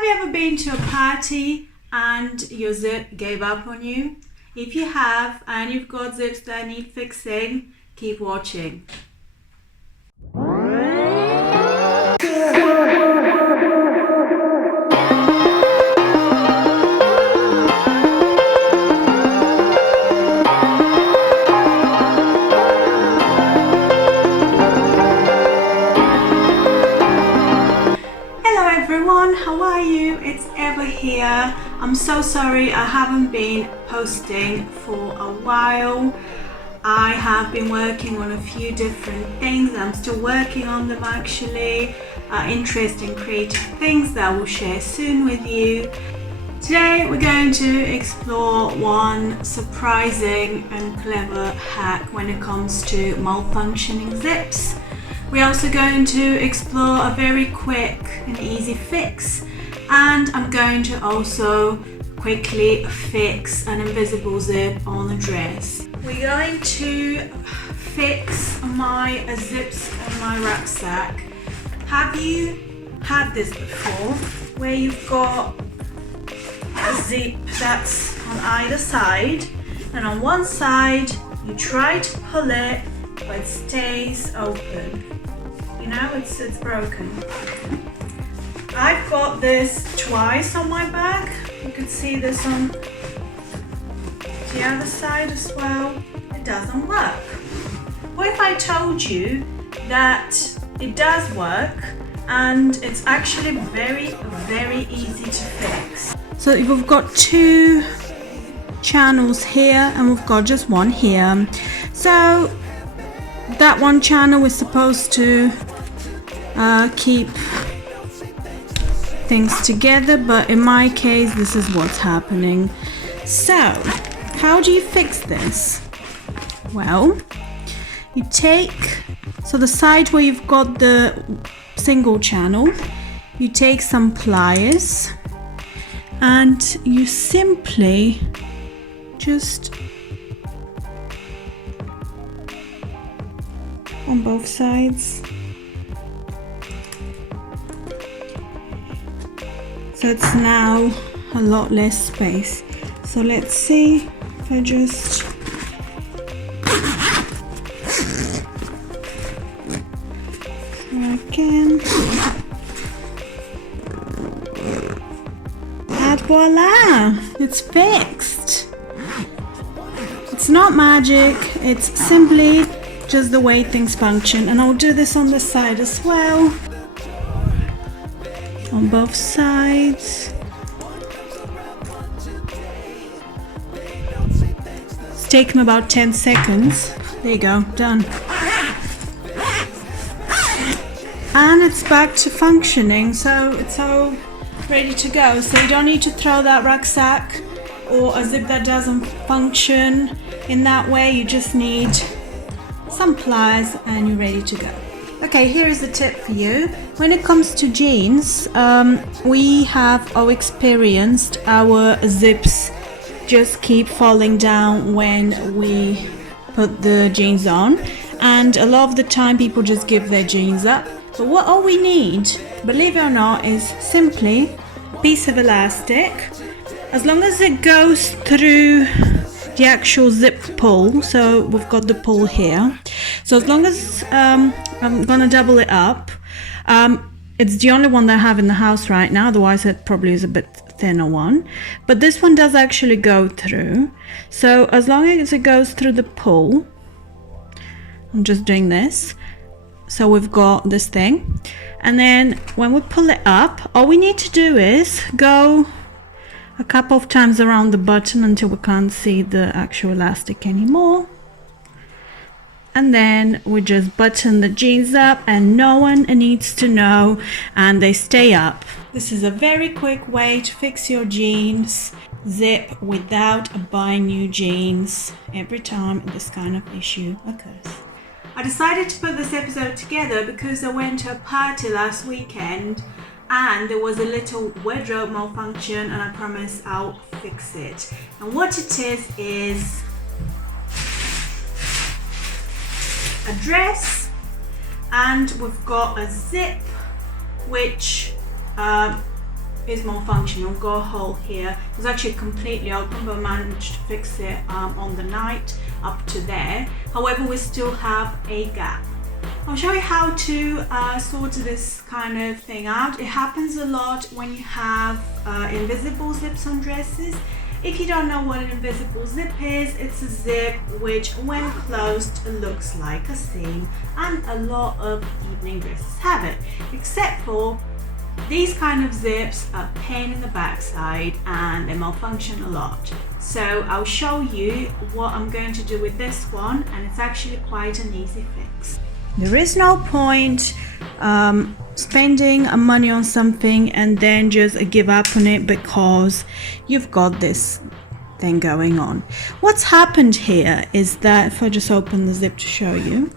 Have you ever been to a party and your zip gave up on you? If you have and you've got zips that need fixing, keep watching. How are you? It's Eva here. I'm so sorry I haven't been posting for a while. I have been working on a few different things. I'm still working on them actually. Interesting creative things that I will share soon with you. Today we're going to explore one surprising and clever hack when it comes to malfunctioning zips. We're also going to explore a very quick and easy fix, and I'm going to also quickly fix an invisible zip on a dress. We're going to fix my zips on my rucksack. Have you had this before, where you've got a zip that's on either side, and on one side you try to pull it but it stays open? You know, it's broken. I've got this twice on my back. You can see this on the other side as well. It doesn't work. What if I told you that it does work and it's actually very, very easy to fix? So we've got two channels here and we've got just one here. So that one channel is supposed to keep things together, but in my case this is what's happening. So how do you fix this? Well, you take, so the side where you've got the single channel, you take some pliers and you simply just on both sides. So it's now a lot less space. So let's see if I just again. And voila! It's fixed. It's not magic, it's simply just the way things function. And I'll do this on the side as well. On both sides. It's taken about 10 seconds. There you go, done. And it's back to functioning, so it's all ready to go. So you don't need to throw that rucksack or a zip that doesn't function in that way. You just need some pliers and you're ready to go. Okay, here is a tip for you. When it comes to jeans, we have all experienced our zips just keep falling down when we put the jeans on, and a lot of the time people just give their jeans up. But what all we need, believe it or not, is simply a piece of elastic. As long as it goes through the actual zip pull, so we've got the pull here, so as long as I'm gonna double it up. It's the only one that I have in the house right now, otherwise it probably is a bit thinner one, but this one does actually go through. So as long as it goes through the pull, I'm just doing this, so we've got this thing, and then when we pull it up, all we need to do is go a couple of times around the button until we can't see the actual elastic anymore, and then we just button the jeans up and no one needs to know, and they stay up. This is a very quick way to fix your jeans zip without buying new jeans every time this kind of issue occurs. I decided to put this episode together because I went to a party last weekend and there was a little wardrobe malfunction, and I promise I'll fix it. And what it is a dress, and we've got a zip which is malfunctioning. I've got a hole here. It was actually completely open, but I managed to fix it on the night up to there. However, we still have a gap. I'll show you how to sort this kind of thing out. It happens a lot when you have invisible zips on dresses. If you don't know what an invisible zip is, it's a zip which when closed looks like a seam, and a lot of evening dresses have it, except for these kind of zips are a pain in the backside and they malfunction a lot. So I'll show you what I'm going to do with this one, and it's actually quite an easy fix. There is no point spending money on something and then just give up on it because you've got this thing going on. What's happened here is that, if I just open the zip to show you,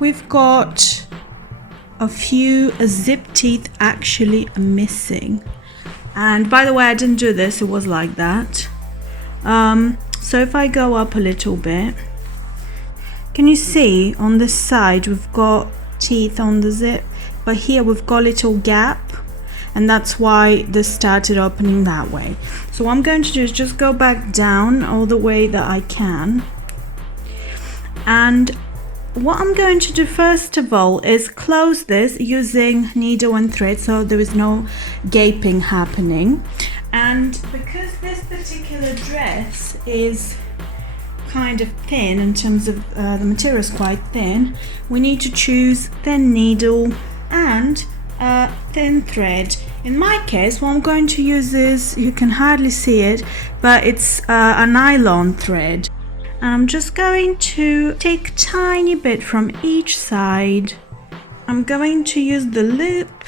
we've got a few zip teeth actually missing. And by the way, I didn't do this, it was like that. So if I go up a little bit, can you see on this side we've got teeth on the zip, but here we've got a little gap, and that's why this started opening that way. So what I'm going to do is just go back down all the way that I can, and what I'm going to do first of all is close this using needle and thread so there is no gaping happening. And because this particular dress is kind of thin in terms of the material is quite thin, we need to choose thin needle and thin thread. In my case, what I'm going to use is, you can hardly see it, but it's a nylon thread. And I'm just going to take a tiny bit from each side. I'm going to use the loop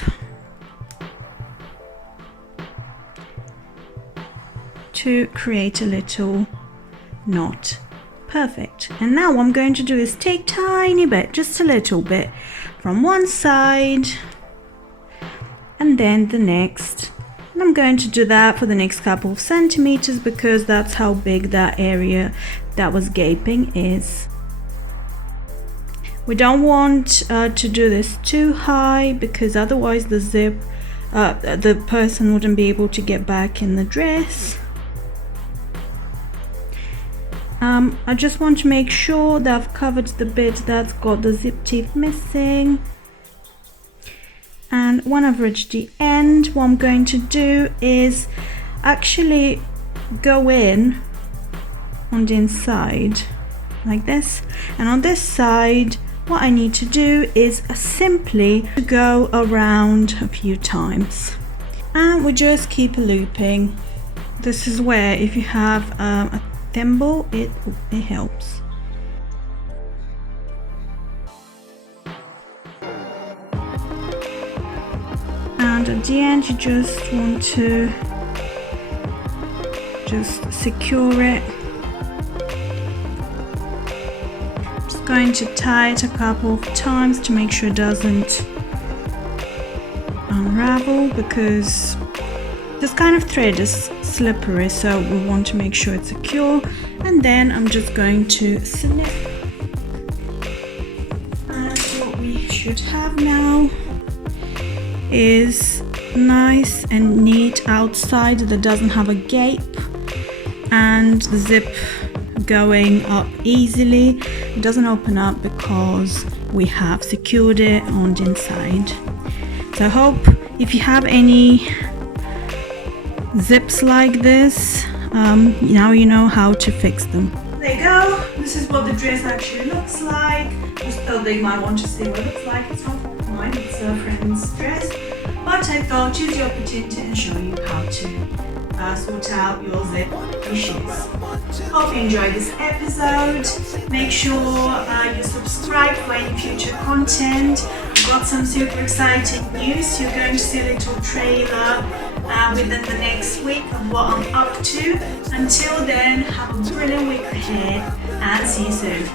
to create a little knot. Perfect. And now what I'm going to do is take tiny bit, just a little bit, from one side and then the next. And I'm going to do that for the next couple of centimeters because that's how big that area that was gaping is. We don't want to do this too high because otherwise the zip, the person wouldn't be able to get back in the dress. I just want to make sure that I've covered the bit that's got the zip teeth missing. And when I've reached the end, what I'm going to do is actually go in on the inside like this, and on this side what I need to do is simply go around a few times, and we just keep looping. This is where, if you have a thimble, it helps. And at the end you just want to just secure it. Just going to tie it a couple of times to make sure it doesn't unravel, because this kind of thread is slippery, so we want to make sure it's secure. And then I'm just going to snip, and what we should have now is nice and neat outside that doesn't have a gape, and the zip going up easily. It doesn't open up because we have secured it on the inside. So I hope if you have any zips like this, now you know how to fix them. There you go. This is what the dress actually looks like. Just thought they might want to see what it looks like. It's not mine, it's a friend's dress, but I thought use the opportunity and show you how to sort out your zip issues. Hope you enjoyed this episode. Make sure you subscribe for any future content. I've got some super exciting news. You're going to see a little trailer within the next week of what I'm up to. Until then, have a brilliant week ahead and see you soon.